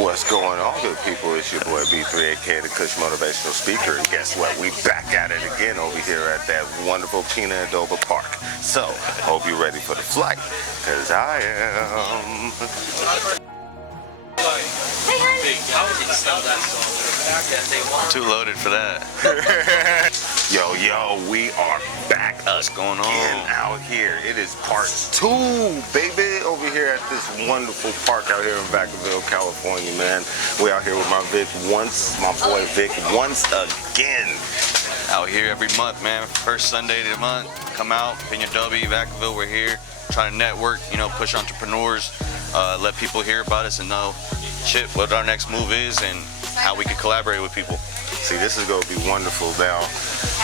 What's going on, good people? It's your boy B3, aka the Kush Motivational Speaker, and guess what? We back at it again over here at that wonderful Pina Adoba Park. So, hope you're ready for the flight, because I am. Too loaded for that. Yo, we are back. What's going on? Again out here. It is part 2, baby, over here at this wonderful park out here in Vacaville, California, man. We out here with my boy Vic once again. Out here every month, man. First Sunday of the month. Come out, Pina Adobe, Vacaville. We're here trying to network, push entrepreneurs, let people hear about us and know shit, what our next move is and how we can collaborate with people. See, this is going to be wonderful. Now,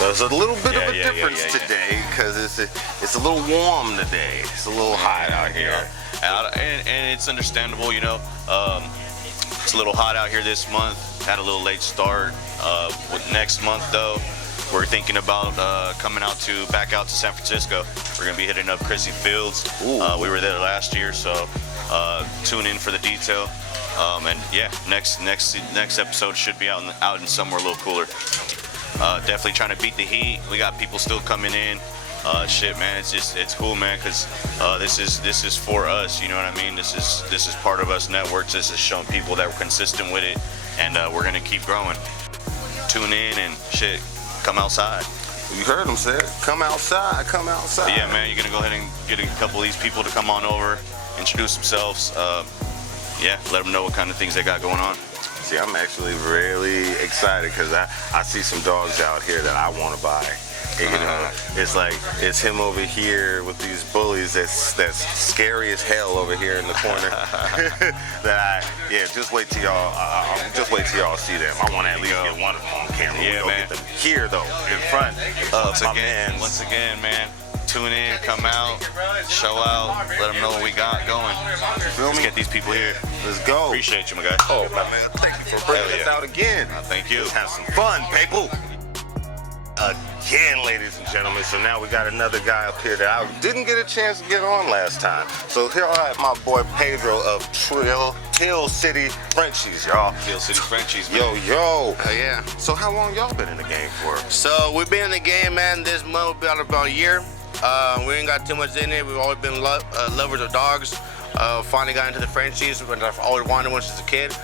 there's a little bit of a difference today because it's a little warm today. It's a little hot out here. And it's understandable, it's a little hot out here this month. Had a little late start. With next month, though, we're thinking about coming back out to San Francisco. We're going to be hitting up Chrissy Fields. We were there last year, so tune in for the detail. And yeah, next episode should be out in somewhere a little cooler. Definitely trying to beat the heat. We got people still coming in. Shit, man, it's cool, man, because this is for us. You know what I mean? This is part of us networks. This is showing people that we're consistent with it, and we're gonna keep growing. Tune in and shit. Come outside. You heard him say it. Come outside. Come outside. But yeah, man, you're gonna go ahead and get a couple of these people to come on over, introduce themselves. Yeah, let them know what kind of things they got going on. See, I'm actually really excited because I see some dogs out here that I want to buy. It's like, it's him over here with these bullies that's scary as hell over here in the corner. Just wait till y'all see them. I want to at least get one of them on camera. Yeah, man. Get them here though, in front of my man. Once again, man. Tune in, come out, show out, let them know what we got going. Let's get these people here. Let's go. Appreciate you, my guy. Oh, my man, thank you for bringing us out again. Thank you. Let's have some fun, people. Again, ladies and gentlemen, so now we got another guy up here that I didn't get a chance to get on last time. So here I have my boy Pedro of Till City Frenchies, y'all. Till City Frenchies, man. Yo. Yeah. So how long y'all been in the game for? So we've been in the game, man. This month will be about a year. We ain't got too much in it. We've always been lovers of dogs. Finally got into the Frenchies, but I've always wanted one since a kid.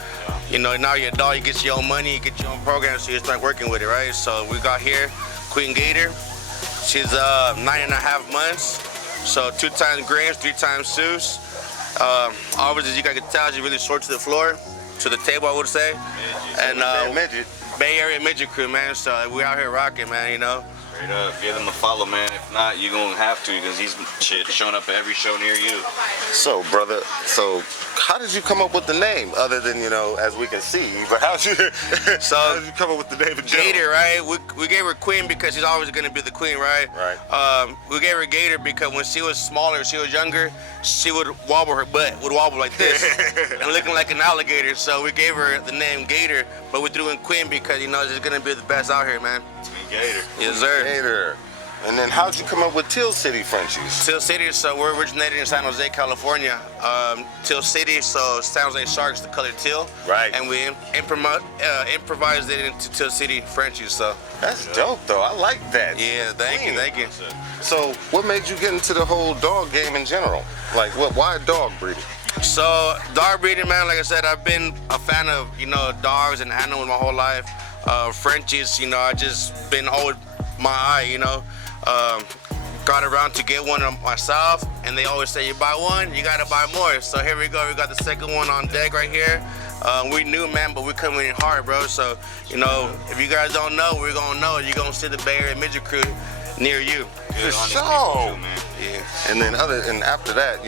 Now you're a dog, you get your own money, you get your own program, so you start working with it, right? So we got here Queen Gator. She's 9.5 months. So 2 times Grange, 3 times Seuss. Obviously, as you guys can tell, she's really short to the floor, to the table, I would say. And midget. Bay Area midget crew, man. So we out here rocking, man. Straight up, give him a follow, man. If not, you're gonna have to, because he's showing up at every show near you. So, brother, how did you come up with the name, other than, as we can see, but how did you come up with the name of Gator, right? We gave her Queen because she's always gonna be the queen, right? Right. We gave her Gator because when she was smaller, she was younger, she would wobble, her butt would wobble like this, and looking like an alligator, so we gave her the name Gator, but we threw in Queen because, she's gonna be the best out here, man. Gator. Yes, sir. Gator. And then how'd you come up with Till City Frenchies? Till City, so we're originated in San Jose, California. Till City, so San Jose Sharks, the color teal. Right. And we improvised it into Till City Frenchies, so. That's dope, though. I like that. Yeah, thank you. So what made you get into the whole dog game in general? Like, why dog breeding? So, dog breeding, man, like I said, I've been a fan of, dogs and animals my whole life. Frenchies, I just been always my eye, got around to get one myself, and they always say, you buy one, you gotta buy more. So here we go, we got the second one on deck right here. We new, man, but we're coming in hard, bro. So, if you guys don't know, we're gonna know. You're gonna see the Bay Area midget crew near you. For sure. Yeah. And then after that,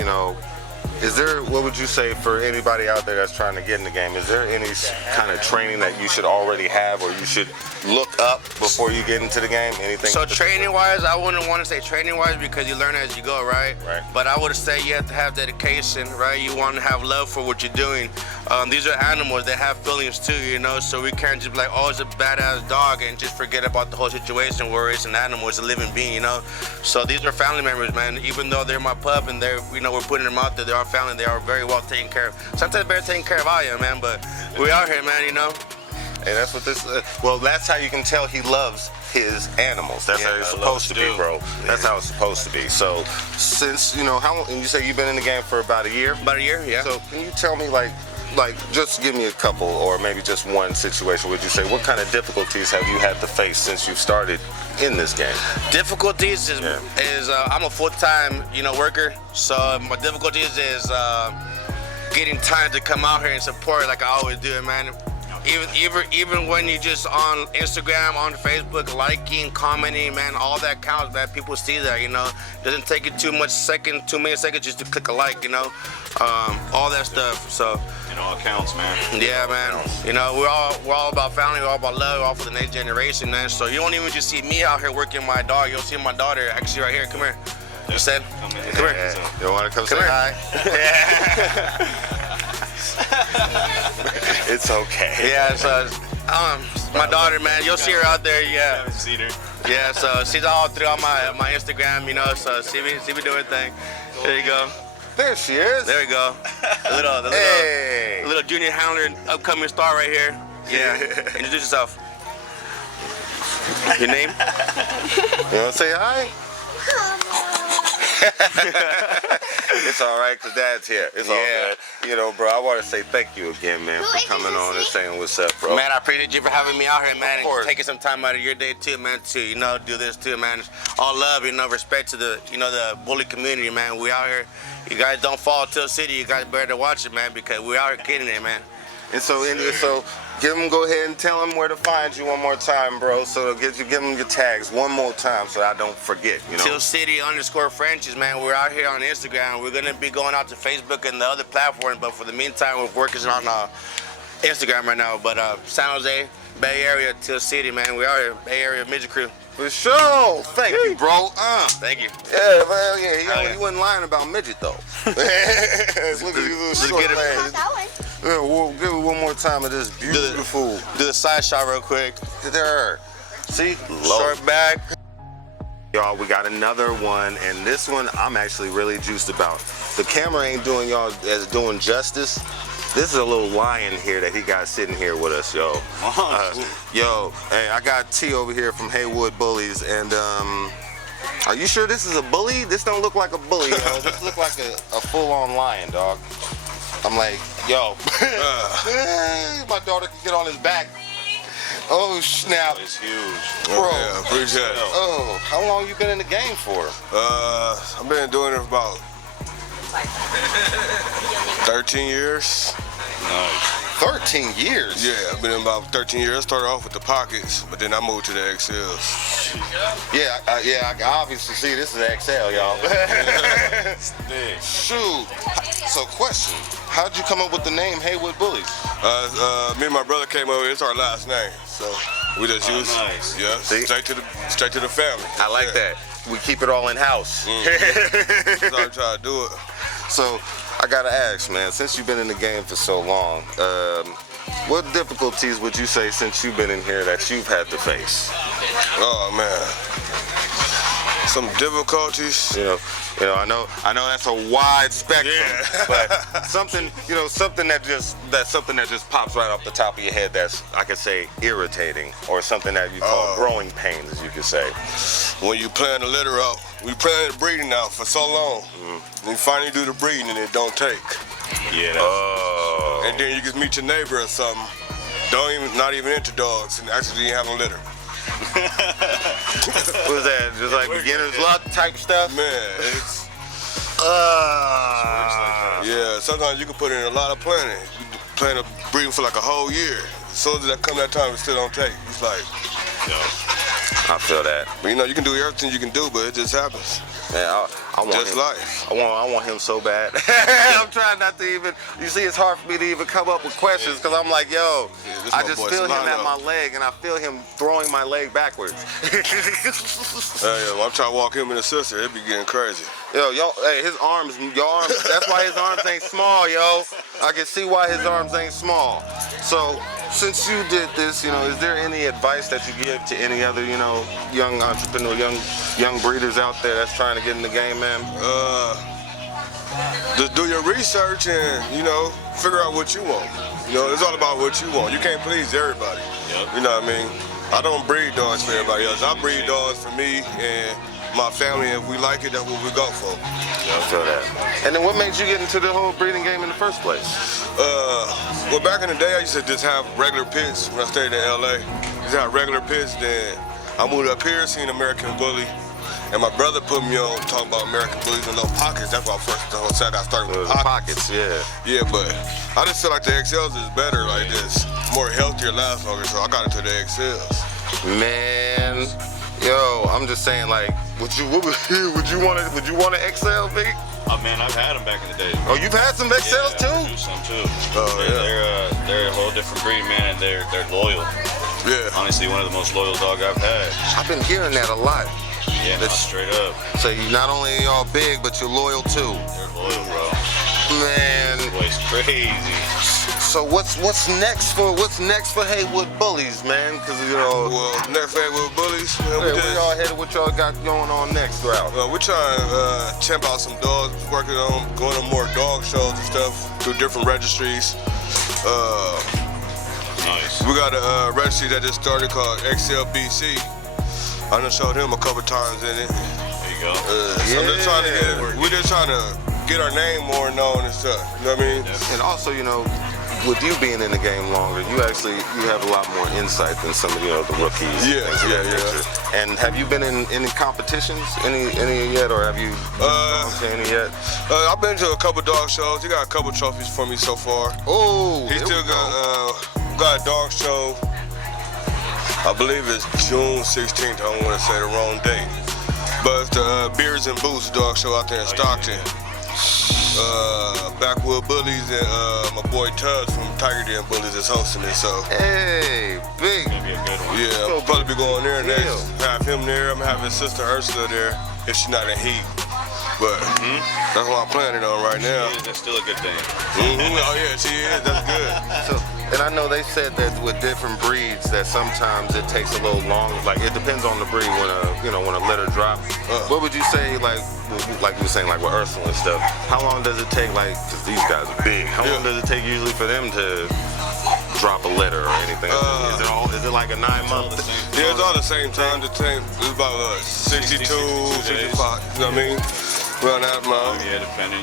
is there, what would you say for anybody out there that's trying to get in the game, is there any kind of training that you should already have or you should look up before you get into the game? Anything? So training-wise, I wouldn't want to say training-wise because you learn as you go, right? Right. But I would say you have to have dedication, right? You want to have love for what you're doing. These are animals. They have feelings too, you know. So we can't just be like, oh, it's a badass dog, and just forget about the whole situation where it's an animal, it's a living being, you know. So these are family members, man. Even though they're my pup and they're, you know, we're putting them out there, they're our family. They are very well taken care of. Sometimes better taken care of I am, man. But we out here, man, you know. Hey, that's what this. Well, that's how you can tell he loves his animals. That's how it's supposed to be, bro. That's how it's supposed to be. So, since you know how, and you say you've been in the game for about a year. About a year, yeah. So, can you tell me, like, just give me a couple, or maybe just one situation. Would you say what kind of difficulties have you had to face since you've started in this game? Difficulties is I'm a full-time, you know, worker. So my difficulties is getting time to come out here and support like I always do, man. Even when you just on Instagram, on Facebook, liking, commenting, man, all that counts, man. People see that, you know. Doesn't take it too many seconds just to click a like, you know. All that stuff. So it all counts, man. Yeah, man. You know, we're all about family, we're all about love, we're all for the next generation, man. So you don't even just see me out here working my dog. You'll see my daughter actually right here. Come here. You said, come here. You want to come say hi? It's okay. Yeah, so my daughter, man, you'll see her out there. Yeah. I've seen her. Yeah, so she's all throughout my Instagram, you know. So see me doing thing. There you go. There she is. There we go. The little junior handler, upcoming star right here. Yeah. Introduce yourself. Your name? You want to say hi? It's all right, cause Dad's here. It's all good. You know, bro, I want to say thank you again, man, for coming on and saying what's up, bro. Man, I appreciate you for having me out here, man, and taking some time out of your day too, man, to, you know, do this too, man. All love, you know, respect to the, you know, the bully community, man. We out here. You guys don't fall to a city. You guys better watch it, man, because we out here kidding it, man. And so, go ahead and tell them where to find you one more time, bro. So give them your tags one more time so I don't forget, you know. Till City _Frenchies, man. We're out here on Instagram. We're gonna be going out to Facebook and the other platforms, but for the meantime, we're working on Instagram right now. But San Jose, Bay Area, Till City, man. We out here, Bay Area midget crew. For sure. Thank you, bro. Thank you. Yeah, well, yeah. He wasn't lying about midget though. Look at you, little short man. Yeah, we'll give it one more time of this beautiful. Do the side shot real quick. There. See? Short back. Y'all, we got another one, and this one I'm actually really juiced about. The camera ain't doing y'all as doing justice. This is a little lion here that he got sitting here with us, yo. Yo, hey, I got T over here from Haywood Bullies, and are you sure this is a bully? This don't look like a bully, yo. This look like a full-on lion, dog. I'm like, yo, my daughter can get on his back. Oh, snap. It's huge. Bro. Yeah, appreciate it. Oh, how long you been in the game for? I've been doing it for about 13 years. Nice. 13 years? Yeah, I've been in about 13 years. I started off with the pockets, but then I moved to the XLs. Yeah, I can obviously see this is XL, y'all. Shoot. So, question. How'd you come up with the name Haywood Bullies? Me and my brother came over. It's our last name, so we just use nice. Yeah, straight to the family. I like that. We keep it all in house. That's how I try to do it. So, I gotta ask, man, since you've been in the game for so long, what difficulties would you say since you've been in here that you've had to face? Oh man, some difficulties. You know, I know that's a wide spectrum, but something that just pops right off the top of your head that's, I could say, irritating, or something that you call growing pains, as you could say. When you plan the litter out, we plan the breeding out for so long, and you finally do the breeding and it don't take. Yeah. And then you just meet your neighbor or something, not even into dogs, and actually you have a litter. What was that? Just like beginner's luck type stuff? Man, it's yeah, sometimes you can put in a lot of planning. You plan a breeding for like a whole year. As soon as that come that time, it still don't take. It's like, I feel that. But you know, you can do everything you can do, but it just happens. Man, I want Just him. life. I want him so bad. I'm trying not to even. You see, it's hard for me to even come up with questions because I'm like, yo, this I my just boy feel him at Solano. my leg, and I feel him throwing my leg backwards. Well, I'm trying to walk him and his sister. It'd be getting crazy. Yo, hey, his arms, your arms. That's why his arms ain't small, yo. I can see why his arms ain't small. So, since you did this, you know, is there any advice that you give to any other, you know, young entrepreneur, young breeders out there that's trying to get in the game, man? Just do your research and, you know, figure out what you want. You know, it's all about what you want. You can't please everybody. Yep. You know what I mean? I don't breed dogs for everybody else. I breed dogs for me and my family. If we like it, that's what we go for. I feel that. And then what made you get into the whole breeding game in the first place? Well, back in the day, I used to just have regular pits when I stayed in LA. Just have regular pits. Then I moved up here, seen American Bully. And my brother put me on talking about American Bullies and no pockets. That's why I started with pockets. Yeah. Yeah, but I just feel like the XLs is better, like this, more healthier, last longer. So I got into the XLs. Man, yo, I'm just saying, like, would you want an XL, Vic? Oh man, I've had them back in the day. Oh, you've had some XLs I too? produced some too. Oh, yeah. They're a whole different breed, man, and they're loyal. Yeah. Honestly, one of the most loyal dog I've had. I've been hearing that a lot. Yeah, no, straight up. So you not only are y'all big, but you're loyal too. They're loyal, bro. Man. This boy's crazy. So what's next for Haywood Bullies, man? Because you know, Well, next thing with Bullies, where y'all headed? What y'all got going on next route? we're trying to champ out some dogs, working on going to more dog shows and stuff through different registries. Nice. We got a registry that just started called XLBC. I done showed him a couple times in it. There you go. So we're just trying to get our name more known and stuff. You know what I mean? And also, you know, with you being in the game longer, you have a lot more insight than some of the rookies. Yeah. And have you been in any competitions, any yet, or have you gone to any yet? I've been to a couple dog shows. He got a couple trophies for me so far. Oh, He still got a dog show. I believe it's June 16th. I don't want to say the wrong date. But it's the Beards and Boots dog show out there in Stockton. Backwood Bullies and my boy Tubbs from Tiger Den Bullies is hosting it. So hey, big. Gonna be a good one. yeah, I'll probably be going there next. Have him there. I'm having his sister Ursula there if she's not in heat. But that's what I'm planning on right now. That's still a good thing. Oh yeah, she is. That's good. So, and I know they said that with different breeds that sometimes it takes a little long. Like it depends on the breed when a litter drops. What would you say, like you were saying, like with Ursula and stuff? How long does it take, like, because these guys are big? How long does it take usually for them to drop a litter or anything? Is it like a 9-month? Yeah, it's all the same time. It's about 62, 65. You know what I mean? Around that amount. Yeah, depending.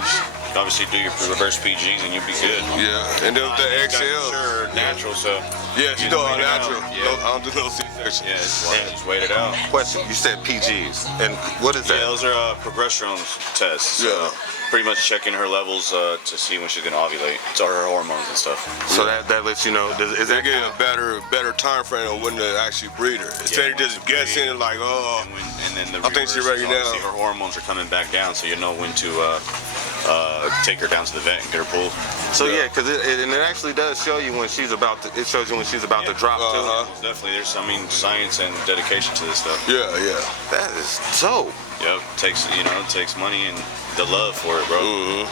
Obviously, do your reverse PGs and you'll be good. Yeah, and then with the XL. Sure, natural, so. Yeah, she do all natural. Yeah. I don't do no C-section. Yeah, just wait it out. Question, you said PGs, and what is that? Yeah, those are progesterone tests. So Yeah. pretty much checking her levels to see when she's gonna ovulate. So her hormones and stuff. So that lets you know, is They that get a better time frame on when to actually breed her. Instead of just guessing like, oh, And then the I think she's reverse is ready now. obviously her hormones are coming back down, so you know when to take her down to the vet and get her pulled. So yeah, because it actually does show you when she's about to. It shows you when she's about to drop too. Definitely, there's science and dedication to this stuff. yeah. That is dope. Yep, takes money and the love for it, bro.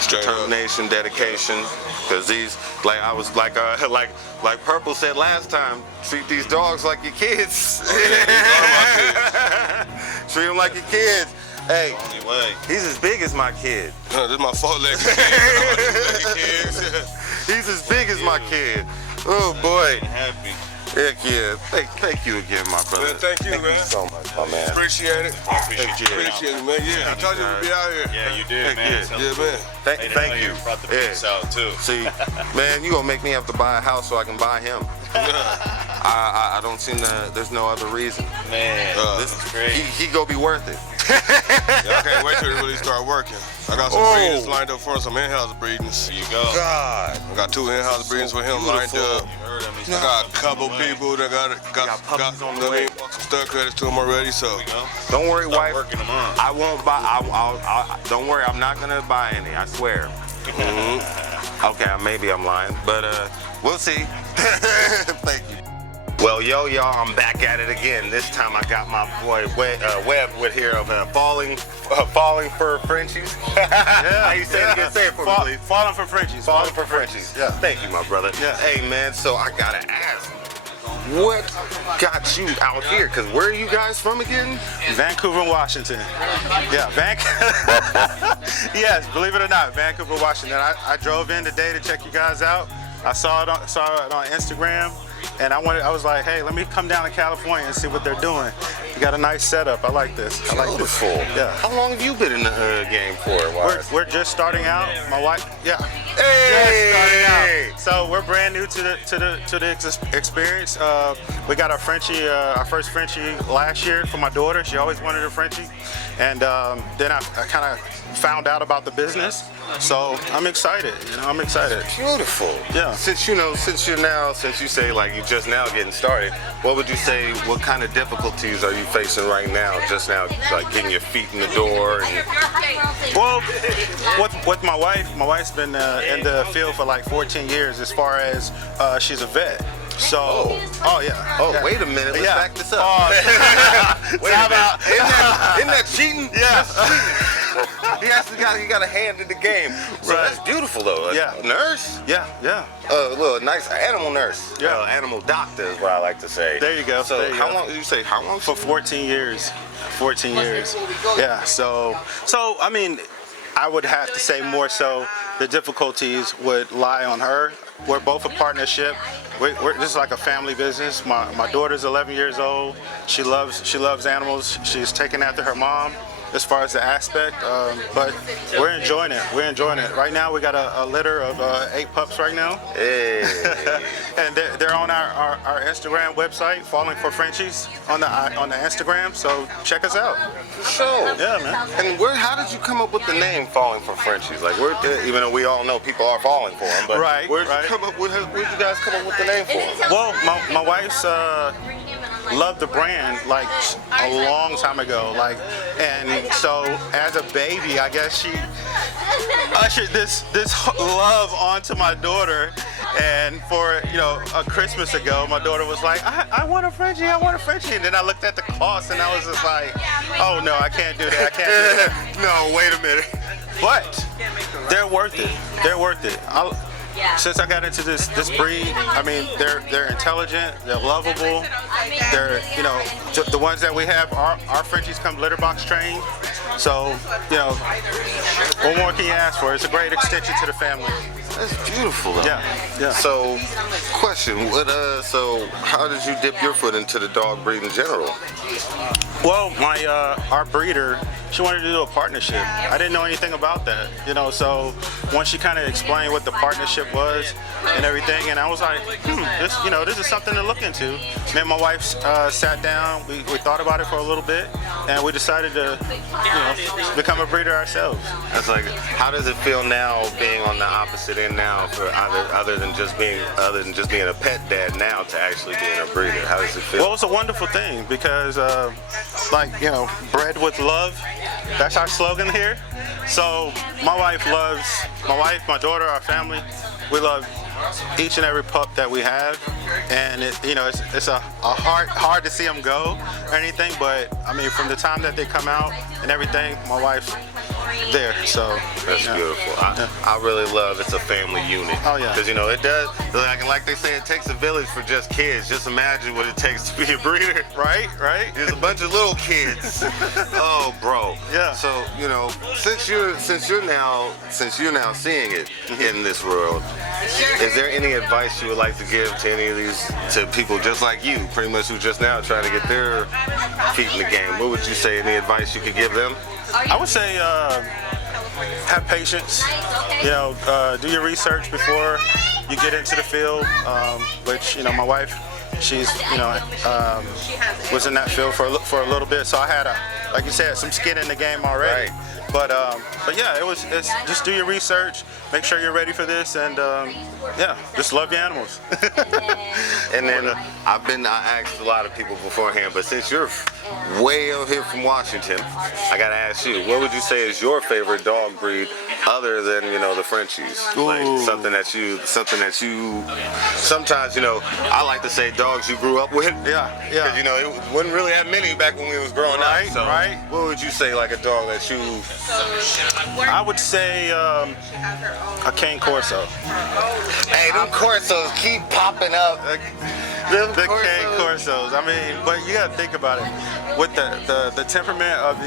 Straight up. Determination, dedication. Because these, like I was like Purple said last time, treat these dogs like your kids. Treat them like your kids. Hey, Only way. he's as big as my kid. This is my 4-legged kid. He's as big as my kid. Oh boy. Happy. Heck yeah. Thank you again, my brother. Man, thank you, man. So much, my man. Appreciate it. Appreciate you. Appreciate it, man. Yeah, I told you we'd be out here. Yeah, you did, Heck man. yeah. Sounds Yeah, cool. man. Thank you. Brought the Yeah. pics out too. See, man, you gonna make me have to buy a house so I can buy him. I don't see there's no other reason. Man, This that's great. He go be worth it. Yeah, I can't wait till they really start working. I got some breeders lined up for him, some in-house breedings. There you go. God. I got 2 in-house breedings with him lined up. I got a couple people that got puppies on the way. some stud credits to them already. So Don't worry, wife. Working them on. I won't buy. Don't worry. I'm not gonna buy any. I swear. Okay, maybe I'm lying, but we'll see. Thank you. Well, y'all, I'm back at it again. This time I got my boy Webb with here of falling for Frenchies. Yeah. How you say it again? Say it for me, please. Falling for Frenchies. Falling for Frenchies. Yeah. Thank you, my brother. Yeah. Hey, man. So I gotta ask, what got you out here? Cause where are you guys from again? Vancouver, Washington. Yeah, yes, believe it or not, Vancouver, Washington. I drove in today to check you guys out. I saw it on Instagram, and I was like, hey, let me come down to California and see what they're doing. You got a nice setup. I like this. I like this. Beautiful. Yeah. How long have you been in the game for? We're just starting out. My wife, yeah. Hey! Just starting out. So we're brand new to the experience. We got our Frenchie, our first Frenchie last year for my daughter. She always wanted a Frenchie, and then I kind of found out about the business. So I'm excited. I'm excited. Beautiful. Yeah. Since you say like you just now getting started, what would you say? What kind of difficulties are you facing right now? Just now, like getting your feet in the door. Well, with my wife's been in the field for like 14 years. As far as she's a vet. So, yeah. Wait a minute. Let's back this up. Wait a minute. Isn't that cheating? Yeah. He got a hand in the game. So Right. that's beautiful though. Yeah. Nurse? Yeah. Little nice animal nurse. Yeah. Animal doctor is what I like to say. There you go. So There you how go. long did you say? How long? For 14 years. 14 years. Yeah. So I mean, I would have to say more so the difficulties would lie on her. We're both a partnership. This is like a family business. My daughter's 11 years old. She loves animals. She's taken after her mom as far as the aspect, but we're enjoying it. We're enjoying it. Right now we got a litter of 8 pups right now. Hey. And they're on our Instagram website, Falling for Frenchies, on the Instagram. So check us out. So, Yeah, man. and how did you come up with the name Falling for Frenchies? Like, even though we all know people are falling for them, but Right, where'd right. you guys come up with the name for them? Well, my wife's loved the brand like a long time ago, and so as a baby, I guess she ushered this love onto my daughter. And for a Christmas ago, my daughter was like, I want a Frenchie, and then I looked at the cost and I was just like, oh no, I can't do that, I can't do that. No, wait a minute. But they're worth it. They're worth it. Since I got into this breed, I mean, they're intelligent, they're lovable, they're the ones that we have. Our Frenchies come litter box trained, so what more can you ask for? It's a great extension to the family. That's beautiful though. Yeah. So, question, so how did you dip your foot into the dog breed in general? Well, our breeder, she wanted to do a partnership. I didn't know anything about that, so once she kind of explained what the partnership was and everything, and I was like, this is something to look into. Me and my wife sat down, we thought about it for a little bit, and we decided to, become a breeder ourselves. That's like, how does it feel now being on the opposite end now, for other than just being a pet dad now to actually being a breeder? How does it feel? Well, it's a wonderful thing because, bred with love. That's our slogan here. So my wife, my daughter, our family, we love each and every pup that we have, and it's hard to see them go or anything. But I mean, from the time that they come out and everything, my wife's there. So that's beautiful. I really love it's a family unit. Oh yeah. Because it does. Like they say, it takes a village for just kids. Just imagine what it takes to be a breeder. Right. There's a bunch of little kids. Oh, bro. Yeah. So since you're now seeing it in this world, is there any advice you would like to give to any of to people just like you, pretty much who just now trying to get their feet in the game? What would you say? Any advice you could give them? I would say have patience. Do your research before you get into the field. Which my wife she's was in that field for a little bit, so I had like you said, some skin in the game already. Right. But yeah, it's just do your research, make sure you're ready for this, and yeah, just love your animals. And then I asked a lot of people beforehand, but since you're way out here from Washington, I gotta ask you, what would you say is your favorite dog breed other than the Frenchies? Like something that you sometimes I like to say dogs you grew up with. Yeah. Because it wasn't really that many back when we was growing up. So right. what would you say, like a dog that you? I would say a cane corso. Hey, them Corsos keep popping up. The cane corsos. I mean, but you gotta think about it. With the temperament of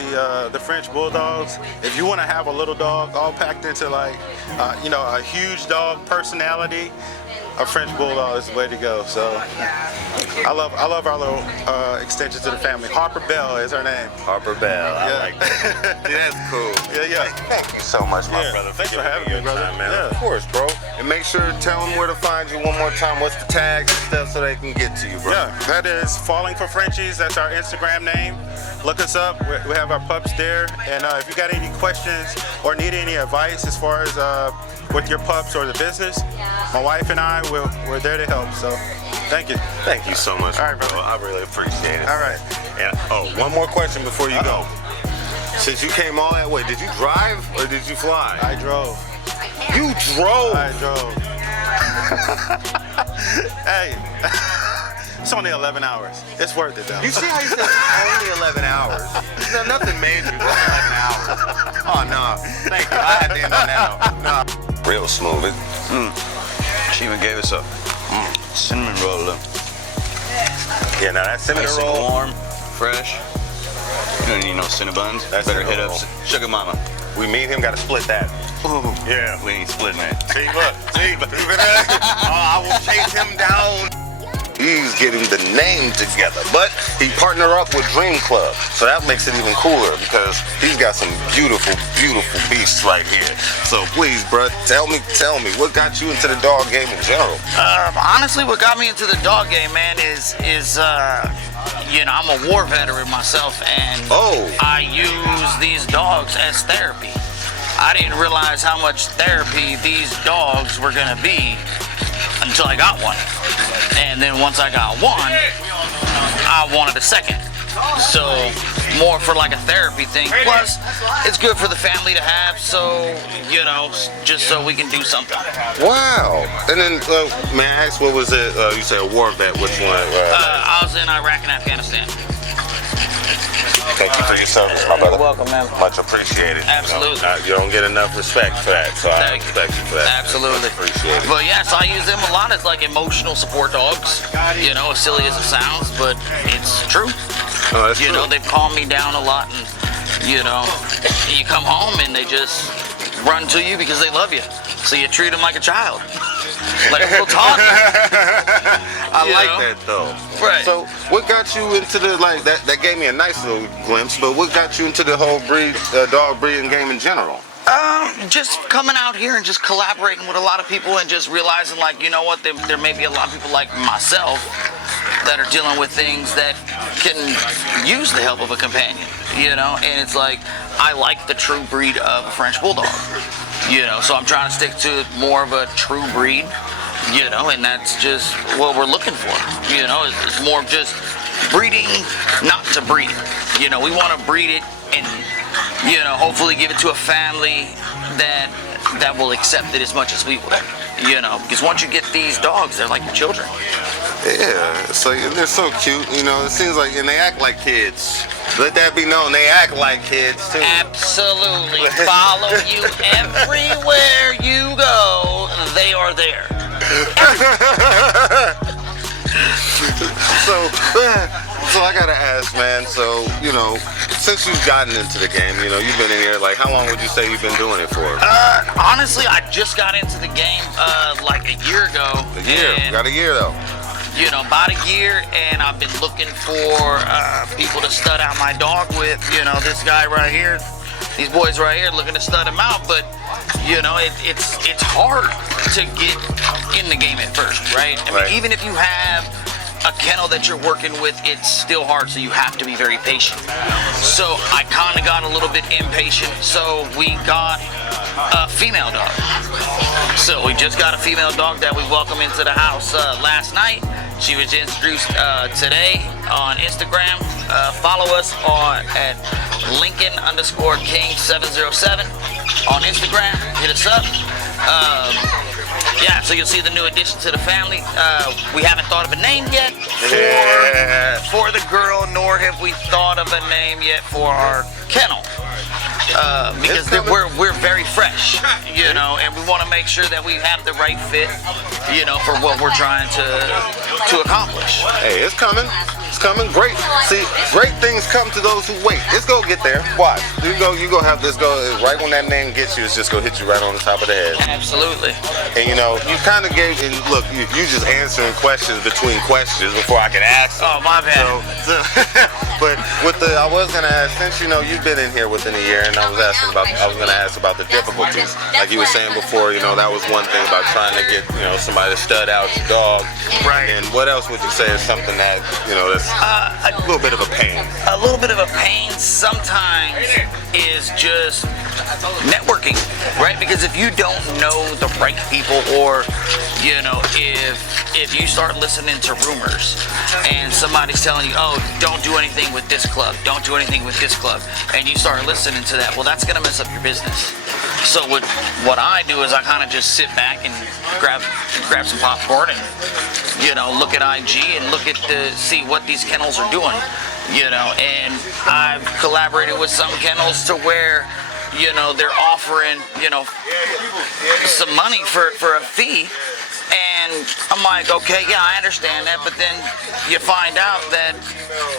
the French bulldogs, if you want to have a little dog all packed into like a huge dog personality, a French bulldog is the way to go. So I love our little extension to the family. Harper Bell is her name. Harper Bell. I like that. See, that's cool. Yeah. Thank you so much, my brother. Thanks for having me, brother. Time, man. Yeah. Of course, bro. And make sure to tell them where to find you one more time. What's the tags and stuff so they can get to you, bro? Yeah, that is Falling for Frenchies. That's our Instagram name. Look us up. We have our pups there. And if you got any questions or need any advice as far as with your pups or the business, my wife and I, we're there to help. So thank you. Thank you so much, all right, bro. I really appreciate it. All right. And one more question before you go. Since you came all that way, did you drive or did you fly? I drove. You drove? I drove. Hey, it's only 11 hours. It's worth it, though. You see how you said only 11 hours? No, nothing major, just 11 hours. Oh, no. Thank you. I had to end on that. No. Real smooth. She even gave us a cinnamon roll. Yeah, now that cinnamon Nice and roll. warm, fresh. You don't need no Cinnabuns. That's Better cinnamon hit up roll. Sugar Mama. We meet him, gotta split that. Ooh. Yeah. We ain't split, man. See, look. See, I will chase him down. He's getting the name together, but he partnered up with Dream Club, so that makes it even cooler because he's got some beautiful, beautiful beasts right here. So please, bro, tell me, what got you into the dog game in general? Honestly, what got me into the dog game, man, is I'm a war veteran myself, and I use these dogs as therapy. I didn't realize how much therapy these dogs were gonna be until I got one. And then once I got one, I wanted a second. So more for like a therapy thing. Plus, it's good for the family to have, so, just so we can do something. Wow. And then, may I ask, what was it? You said a war vet, which one? I was in Iraq and Afghanistan. Thank you for your service, my brother. You're welcome, man. Much appreciated. Absolutely. You don't get enough respect for that, so I Thank you. respect you for that. Absolutely. Much appreciated. But yeah, so I use them a lot as like emotional support dogs. As silly as it sounds, but it's true. Oh, that's true. They've calmed me down a lot, and you come home and they just run to you because they love you. So you treat them like a child. Like a little toddler. I like that though. Right. So what got you into the that gave me a nice little glimpse, but what got you into the whole dog breeding game in general? Just coming out here and just collaborating with a lot of people and just realizing there may be a lot of people like myself that are dealing with things that can use the help of a companion, and it's like I like the true breed of a French Bulldog, so I'm trying to stick to more of a true breed, and that's just what we're looking for, it's more of just breeding, not to breed, we want to breed it and hopefully give it to a family that will accept it as much as we would, because once you get these dogs, they're like your children. Yeah, it's like they're so cute, it seems like, and they act like kids. Let that be known, they act like kids too. Absolutely. Follow you everywhere you go, they are there. So I gotta ask, man, so, since you've gotten into the game, you've been in here, like, how long would you say you've been doing it for? Honestly, I just got into the game, like a year ago. A year? Got a year, though. About a year, and I've been looking for people to stud out my dog with, this guy right here, these boys right here looking to stud him out, but, it's hard to get in the game at first, right? I mean, even if you have a kennel that you're working with, it's still hard, so you have to be very patient. So I kind of got a little bit impatient, so we got a female dog. So we just got a female dog that we welcomed into the house last night. She was introduced today on Instagram. Follow us at Lincoln_King707 on Instagram. Hit us up. Yeah, so you'll see the new addition to the family. We haven't thought of a name yet for the girl, nor have we thought of a name yet for our kennel. Because we're very fresh, you know, and we want to make sure that we have the right fit, you know, for what we're trying to accomplish. Hey, it's coming. It's coming. Great. See, great things come to those who wait. It's gonna get there. Watch. You go have this go right when that name gets you. It's just gonna hit you right on the top of the head. Absolutely. And you know, you kind of gave. And look, you just answering questions between questions before I can ask. Oh, my bad. But with I was gonna ask, since you know you've been in here within a year, and I was gonna ask about the difficulties. Like you were saying before, you know, that was one thing about trying to get, you know, somebody to stud out your dog. Right. And what else would you say is something that, you know, that's a little bit of a pain? A little bit of a pain sometimes is just networking, right? Because if you don't know the right people, or you know, if you start listening to rumors and somebody's telling you, oh, don't do anything with this club, don't do anything with this club, and you start listening to that, well, that's gonna mess up your business. So what I do is I kind of just sit back and grab some popcorn and, you know, look at IG and look at see what these kennels are doing, you know. And I've collaborated with some kennels to where, you know, they're offering, you know, some money for a fee. And I'm like, okay, yeah, I understand that, but then you find out that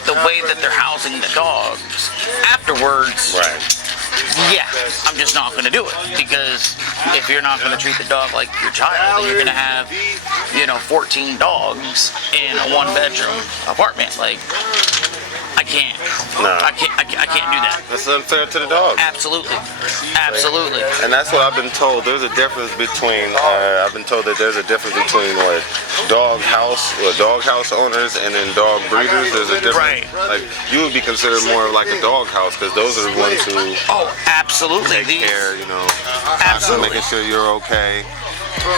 the way that they're housing the dogs afterwards, Right. yeah, I'm just not going to do it, because if you're not going to treat the dog like your child, then you're going to have, you know, 14 dogs in a one-bedroom apartment. Like, I can't. No. I can't do that. That's unfair to the dog. Absolutely. Absolutely. And that's what I've been told. There's a difference between. I've been told that there's a difference between what dog house owners and then dog breeders. There's a difference. Right. Like you would be considered more of like a dog house, because those are the ones who Oh, absolutely. take care. You know, Absolutely. making sure you're okay.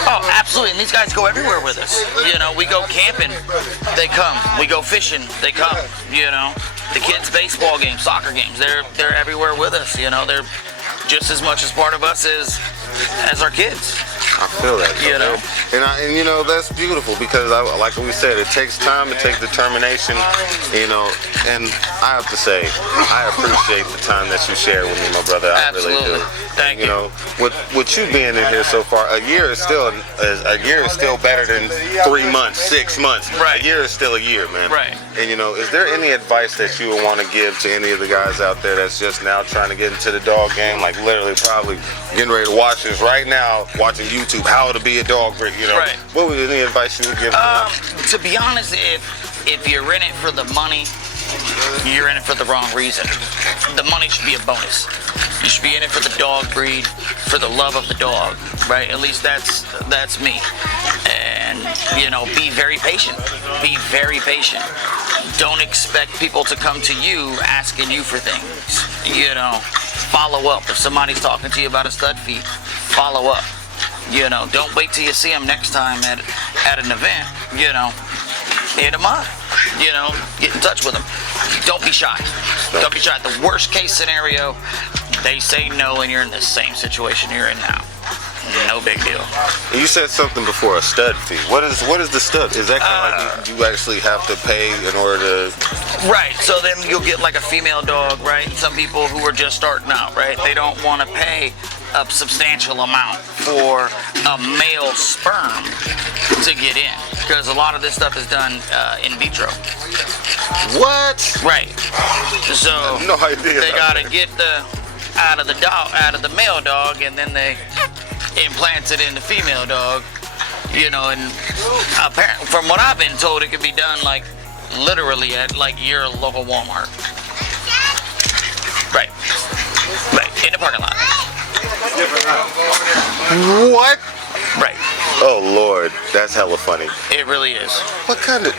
Oh, absolutely. And these guys go everywhere with us. You know, we go camping, they come. We go fishing, they come. You know, the kids' baseball games, soccer games, they're everywhere with us. You know, they're just as much as part of us as our kids. I feel that. You know. And you know, that's beautiful, because like we said, it takes time, it takes determination, you know. And I have to say, I appreciate the time that you shared with me, my brother. I Absolutely. really do. Thank you. You know, with you being in here so far, a year is still better than 3 months, 6 months. Right. A year is still a year, man. Right. And you know, is there any advice that you would want to give to any of the guys out there that's just now trying to get into the dog game, like literally probably getting ready to watch this right now, watching YouTube, how to be a dog breeder, you know? Right. What would any advice you would give them? To be honest, if you're in it for the money, you're in it for the wrong reason. The money should be a bonus. You should be in it for the dog breed, for the love of the dog, right? At least that's me. And, you know, be very patient. Be very patient. Don't expect people to come to you asking you for things. You know, follow up. If somebody's talking to you about a stud fee, follow up. You know, don't wait till you see them next time at an event. You know, hit them up. You know, get in touch with them. Don't be shy. Don't be shy. The worst case scenario, they say no, and you're in the same situation you're in now. No big deal. You said something before, a stud fee. What is the stud? Is that kind of like you actually have to pay in order to? Right. So then you'll get like a female dog, right? Some people who are just starting out, right? They don't want to pay a substantial amount for a male sperm to get in, because a lot of this stuff is done in vitro. What? Right. So No idea. they gotta get out of the male dog, and then they implant it in the female dog. You know, and apparently, from what I've been told, it could be done like literally at like your local Walmart. Right. Right. In the parking lot. What? Right. Oh Lord, that's hella funny. It really is. What kind of?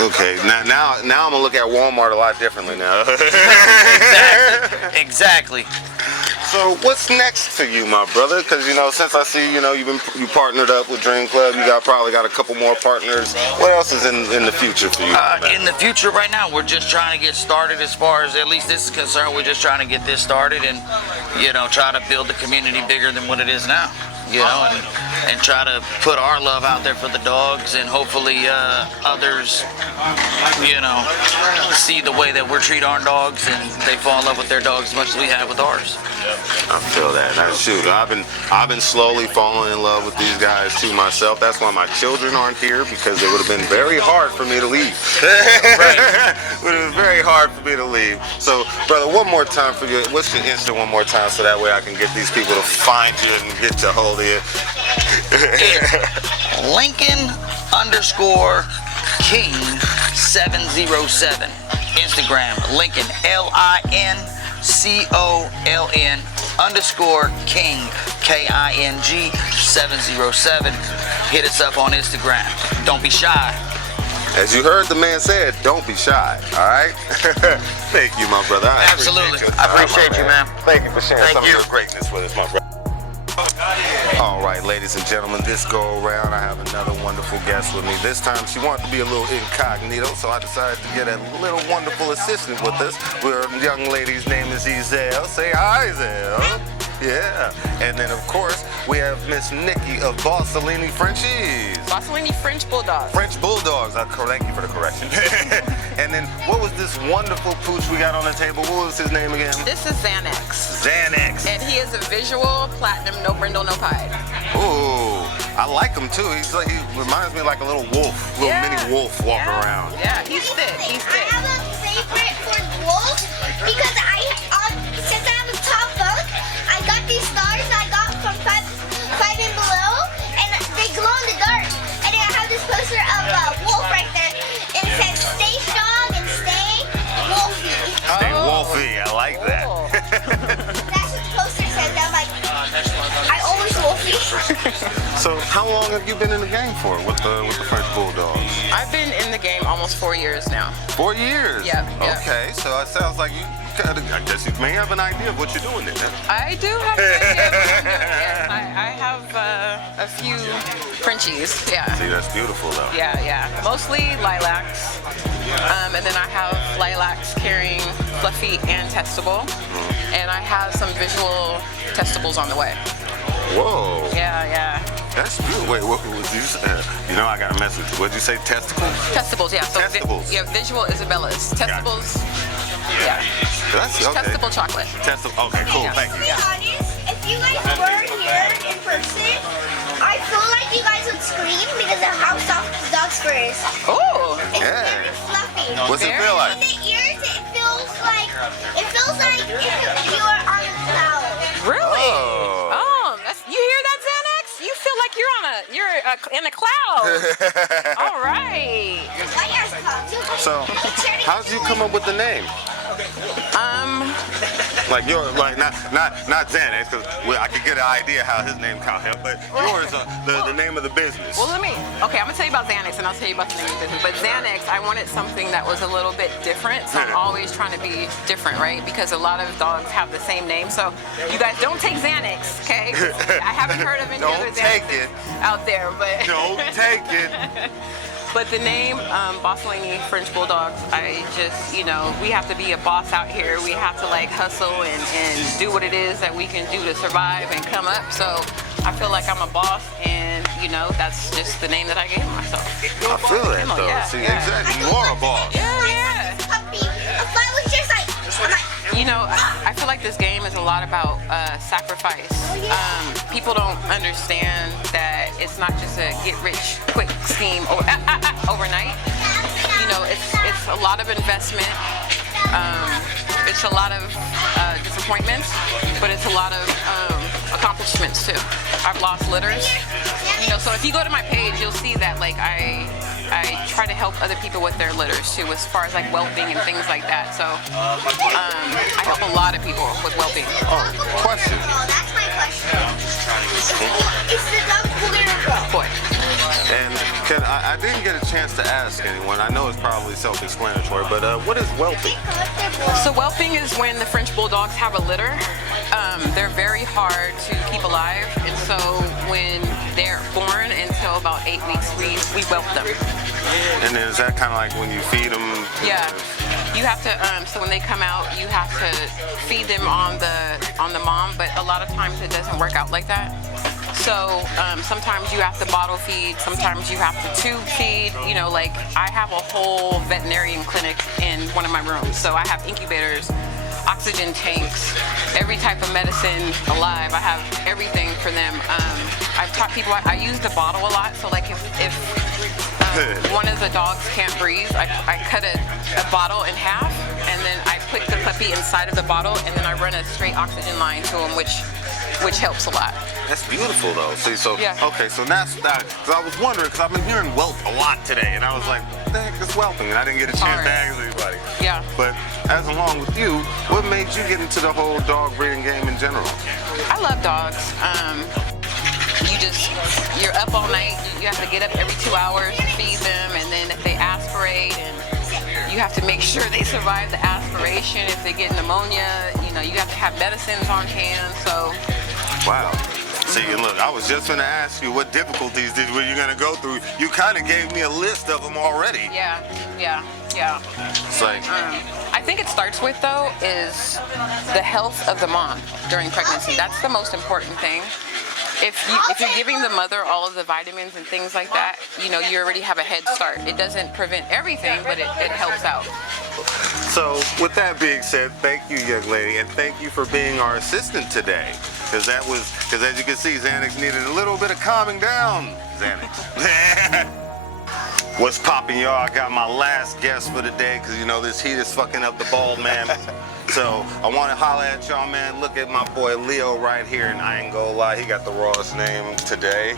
Okay, now I'm gonna look at Walmart a lot differently now. Exactly. So what's next for you, my brother? Because since I see you partnered up with Dream Club, you probably got a couple more partners. What else is in the future for you? In the future, right now, we're just trying to get started. As far as at least this is concerned, we're just trying to get this started and try to build the community bigger than what it is now. And try to put our love out there for the dogs, and hopefully others, see the way that we're treating our dogs, and they fall in love with their dogs as much as we have with ours. I feel that. Now, shoot, I've been slowly falling in love with these guys too myself. That's why my children aren't here, because it would have been very hard for me to leave. It would have been very hard for me to leave. So, brother, one more time for you. What's your Insta one more time, so that way I can get these people to find you and get to hold of you. Lincoln_King707. Instagram, Lincoln, LINCOLN_King, KING 707. Hit us up on Instagram. Don't be shy. As you heard the man said, don't be shy, all right? Thank you, my brother. Absolutely. I appreciate you, man. Thank you for sharing Thank some you. of your greatness with us, my brother. All right, ladies and gentlemen, this go around, I have another wonderful guest with me. This time, she wanted to be a little incognito, so I decided to get a little wonderful assistant with us. Our young lady's name is Ezell. Say hi, Ezell. Yeah. And then, of course, we have Miss Nikki of Bossolini Frenchies. Bossolini French Bulldogs. French Bulldogs. Thank you for the correction. And then, what was this wonderful pooch we got on the table? What was his name again? This is Xanax. Xanax. And he is a visual platinum, no brindle, no pied. Ooh, I like him too. He reminds me like a little wolf, mini wolf walking around. Yeah, he's thick. He's I thick. have a favorite for wolves because since I have a top bunk, I got these stars that I got from five and below, and they glow in the dark. And then I have this poster of a wolf right there, and it says "Stay strong and stay wolfy." Stay wolfy. I like that. That's what the poster says. I'm like, I always wolfy. So, how long have you been in the game for with the French Bulldogs? I've been in the game almost 4 years now. 4 years. Yeah. Okay, so it sounds like I guess you may have an idea of what you're doing then. I do have an idea of what I'm doing. Yes, I have a few Frenchies. Yeah. See, that's beautiful though. Yeah. Mostly lilacs. And then I have lilacs carrying Fluffy and Testable. And I have some visual Testables on the way. Whoa. Yeah. That's beautiful. Wait, what was you say? I got a message. What'd you say? Testicles? Testables, yeah. So Testables. visual Isabellas. Testables, yeah. That's okay. Testable chocolate. Okay, cool. Yeah. Thank you. To be honest, if you guys were here in person, I feel like you guys would scream because of how soft the dog's fur is. Oh, It's Yeah. very fluffy. What's it Very feel In like? the ears, it feels like if you were on a cloud. really? Oh. You hear that, Xanax? You feel like you're in a cloud. All right. White ass cloud. So, how did you come up with the name? Like not Xanax, because I could get an idea how his name caught him, but yours, the name of the business. Well, I'm gonna tell you about Xanax, and I'll tell you about the name of the business. But Xanax, I wanted something that was a little bit different, so I'm always trying to be different, right? Because a lot of dogs have the same name, so you guys don't take Xanax, okay? I haven't heard of any Don't other take Xanax it. out there, but Don't take it. But the name Bossolini French Bulldogs, I just, we have to be a boss out here. We have to like hustle and do what it is that we can do to survive and come up. So I feel like I'm a boss, and that's just the name that I gave myself. I feel that though. Yeah, See, yeah. exactly. You are a boss. Yeah. Puppy. If I was just like, I'm like, I feel like this game is a lot about sacrifice. People don't understand that it's not just a get-rich-quick scheme overnight. It's a lot of investment. It's a lot of disappointments, but it's a lot of accomplishments too. I've lost litters. So if you go to my page, you'll see that like I try to help other people with their litters too, as far as like whelping and things like that. So I help a lot of people with whelping. Oh, question. oh, that's my question. Is the dog boy or girl? Boy. And I didn't get a chance to ask anyone. I know it's probably self-explanatory, but what is whelping? So whelping is when the French bulldogs have a litter. They're very hard to keep alive, and so when they're born until about 8 weeks, we whelp them. And then is that kind of like when you feed them? Yeah, you have to. So when they come out, you have to feed them on the mom, but a lot of times it doesn't work out like that. So sometimes you have to bottle feed, sometimes you have to tube feed. You know, like I have a whole veterinarian clinic in one of my rooms. So I have incubators, oxygen tanks, every type of medicine alive. I have everything for them. I've taught people, I use the bottle a lot. So like if one of the dogs can't breathe, I cut a bottle in half and then I put the puppy inside of the bottle and then I run a straight oxygen line to him, which helps a lot. That's beautiful though. See, so Yeah. okay, so that's that. Cause I was wondering, cause I've been hearing whelp a lot today, and I was like, what the heck is whelping? And I didn't get a chance to ask anybody. Yeah. But as along with you, what made you get into the whole dog breeding game in general? I love dogs. You're up all night. You have to get up every 2 hours to feed them, and then if they aspirate, and you have to make sure they survive the aspiration. If they get pneumonia, you know, you have to have medicines on hand. So. Wow. See, and look, I was just gonna ask you what difficulties were you gonna go through. You kind of gave me a list of them already. Yeah. It's like, I think it starts with though is the health of the mom during pregnancy. That's the most important thing. If you're giving the mother all of the vitamins and things like that, you know, you already have a head start. It doesn't prevent everything, but it helps out. so with that being said, thank you, young lady, and thank you for being our assistant today. Because as you can see, Xanax needed a little bit of calming down. Xanax. What's poppin', y'all? I got my last guest for the day because, you know, this heat is fucking up the bald man. So I want to holler at y'all, man. Look at my boy Leo right here, and I ain't gonna lie, he got the rawest name today.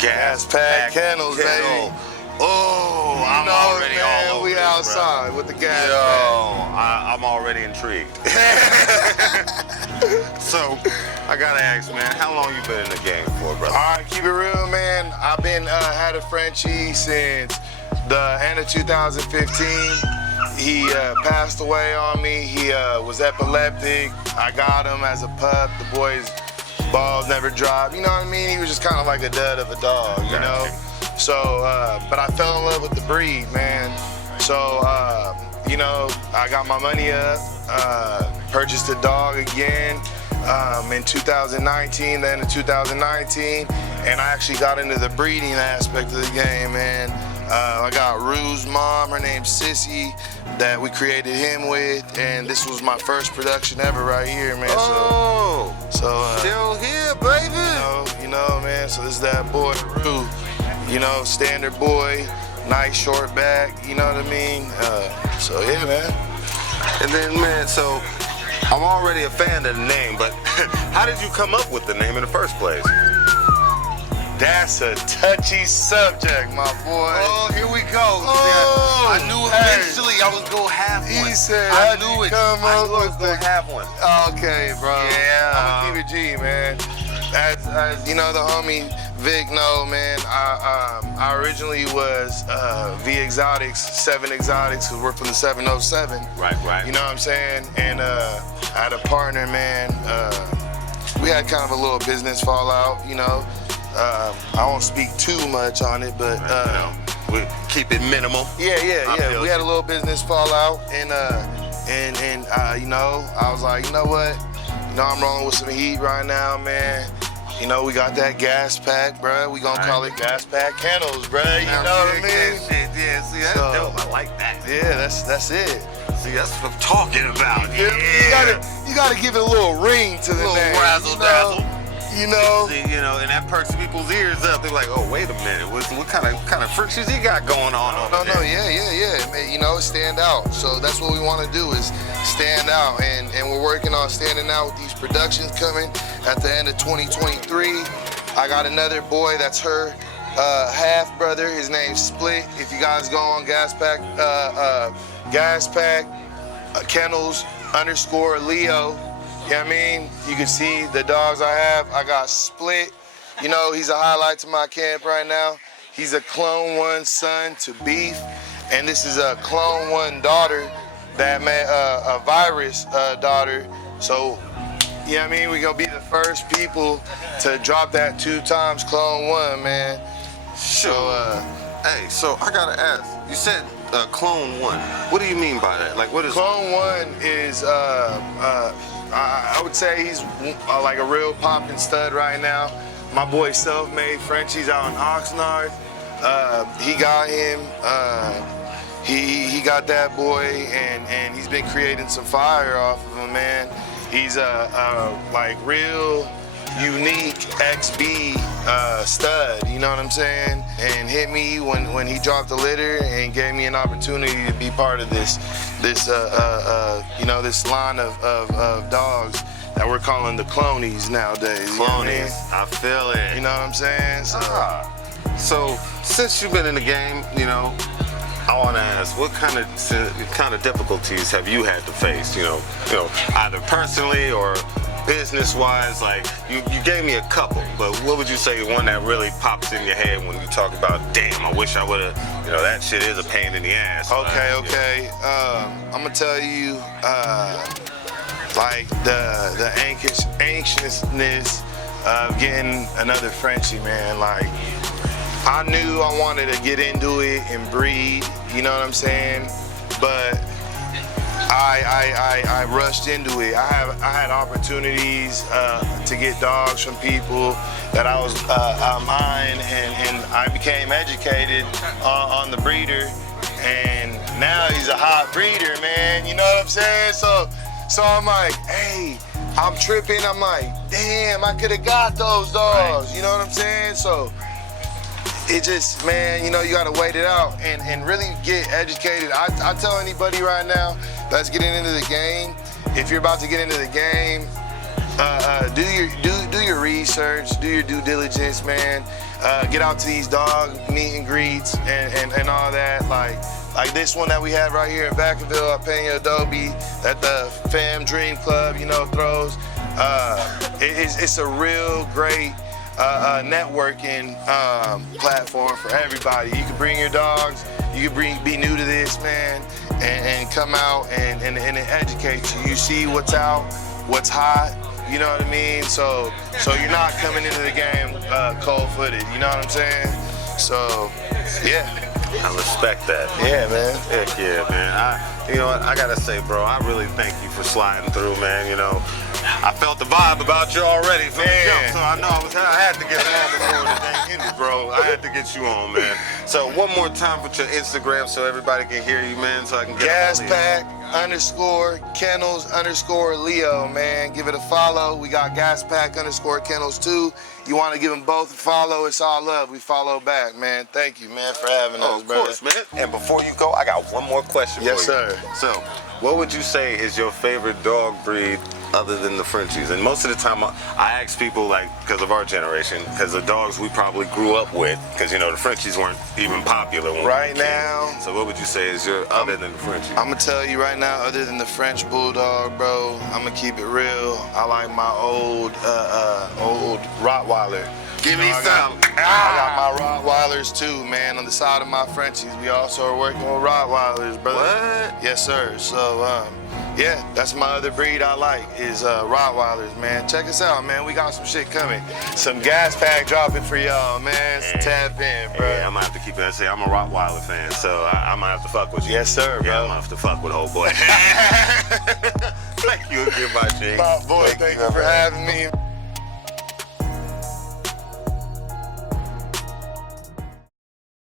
Gas Pack Kennels, baby. Oh, I'm already all over we this, outside bro. with the gas I'm already intrigued. So, I gotta ask, man, how long you been in the game for, brother? All right, keep it real, man. I've been had a Frenchie since the end of 2015. He passed away on me. He was epileptic. I got him as a pup. The boy's balls never dropped. You know what I mean? He was just kind of like a dud of a dog, you know? So, but I fell in love with the breed, man. So, you know, I got my money up, purchased a dog again in 2019, the end of 2019, and I actually got into the breeding aspect of the game, man. I got Rue's mom, her name's Sissy, that we created him with, and this was my first production ever right here, man. So still here, baby. You know, man. So this is that boy Rue, you know, standard boy, nice short back, you know what I mean? So yeah, man. And then, man, so I'm already a fan of the name, but how did you come up with the name in the first place? That's a touchy subject, my boy. Oh, here we go. Oh, I knew eventually I was gonna have one. He said, I knew it. Come I up knew I was with gonna have one. Okay, bro. Yeah. I'm gonna keep it G, man. As you know, the homie Vic know, man. I originally was V Exotics, 7 Exotics, because we're from the 707. Right. You know what I'm saying? And I had a partner, man. We had kind of a little business fallout, you know. I won't speak too much on it, but we keep it minimal. Yeah. We had a little business fallout, and you know, I was like, you know what? You know, I'm rolling with some heat right now, man. You know, we got that gas pack, bruh. We gonna call it gas pack Kennels, bruh. You know what I mean? Yeah, see, that's dope. I like that. Yeah, that's it. See, that's what I'm talking about. Yeah. You gotta give it a little ring to the little name. razzle dazzle. You know. See, you know, and that perks people's ears up. They're like, oh, wait a minute, what kind of friction he got going on over there? No, yeah. Man, you know, stand out. So that's what we want to do is stand out, and we're working on standing out with these productions coming at the end of 2023. I got another boy that's her half brother. His name's Split. If you guys go on Gas Pack Kennels _ Leo. You know what I mean? You can see the dogs I have. I got Split. You know, he's a highlight to my camp right now. He's a Clone 1 son to Beef, and this is a Clone 1 daughter that made a Virus daughter. So, you know what I mean? We're gonna be the first people to drop that 2 times Clone 1, man. Sure. Hey, so I gotta ask. You said Clone 1. What do you mean by that? Like, what is Clone 1 is, I would say he's like a real poppin' stud right now. My boy Self-Made Frenchie's out in Oxnard. He got him. He got that boy, and he's been creating some fire off of him, man. He's a like real unique XB stud, you know what I'm saying? And hit me when he dropped the litter and gave me an opportunity to be part of this you know, this line of dogs that we're calling the clonies nowadays. Clonies? You know what I mean? I feel it. You know what I'm saying? So since you've been in the game, you know, I want to ask, what kind of difficulties have you had to face? You know, either personally or business-wise. Like you gave me a couple, but what would you say one that really pops in your head when you talk about, damn, I wish I would have, you know, that shit is a pain in the ass. Okay. I'm gonna tell you, like the anxiousness of getting another Frenchie, man. Like, I knew I wanted to get into it and breed, you know what I'm saying? But I rushed into it. I had opportunities to get dogs from people that I was mine, and I became educated on the breeder, and now he's a hot breeder, man. You know what I'm saying? So I'm like, hey, I'm tripping. I'm like, damn, I could have got those dogs. You know what I'm saying? So it just, man, you know, you gotta wait it out and really get educated. I tell anybody right now that's getting into the game, if you're about to get into the game, do your research, do your due diligence, man. Get out to these dog meet and greets and all that. Like this one that we had right here in Vacaville at Peña Adobe that the Fam Dream Club, you know, throws. It's a real great networking platform for everybody. You can bring your dogs, you can be new to this, man, and come out and educate you. You see what's out, what's hot, you know what I mean? So you're not coming into the game cold-footed, you know what I'm saying? So, yeah. I respect that. Yeah, man. Heck yeah, man. You know what? I gotta say, bro, I really thank you for sliding through, man. You know, I felt the vibe about you already from the jump, so I know I had to get on before the thing ended, bro. I had to get you on, man. So one more time with your Instagram so everybody can hear you, man, so I can get GasPack_Kennels_Leo, man. Give it a follow. We got GasPack_Kennels too. You want to give them both a follow, it's all love. We follow back, man. Thank you, man, for having us, of course, man. And before you go, I got one more question for you. Yes, sir. So, what would you say is your favorite dog breed other than the Frenchies? And most of the time, I ask people, like, because of our generation, because the dogs we probably grew up with, because, you know, the Frenchies weren't even popular when right we were now. kids. So what would you say is your, other than the Frenchies? I'm going to tell you right now, other than the French Bulldog, bro, I'm going to keep it real. I like my old Rottweiler. Give me some. I got my Rottweilers too, man, on the side of my Frenchies. We also are working with Rottweilers, brother. What? Yes, sir. So, yeah, that's my other breed I like is Rottweilers, man. Check us out, man. We got some shit coming. Some gas pack dropping for y'all, man. So tap in, bro. Yeah, I'm gonna have to keep it. I say I'm a Rottweiler fan, so I might have to fuck with you. Yes, sir, bro. Yeah, I'm gonna have to fuck with old boy. Thank you again, my G. My boy, thank you for having me.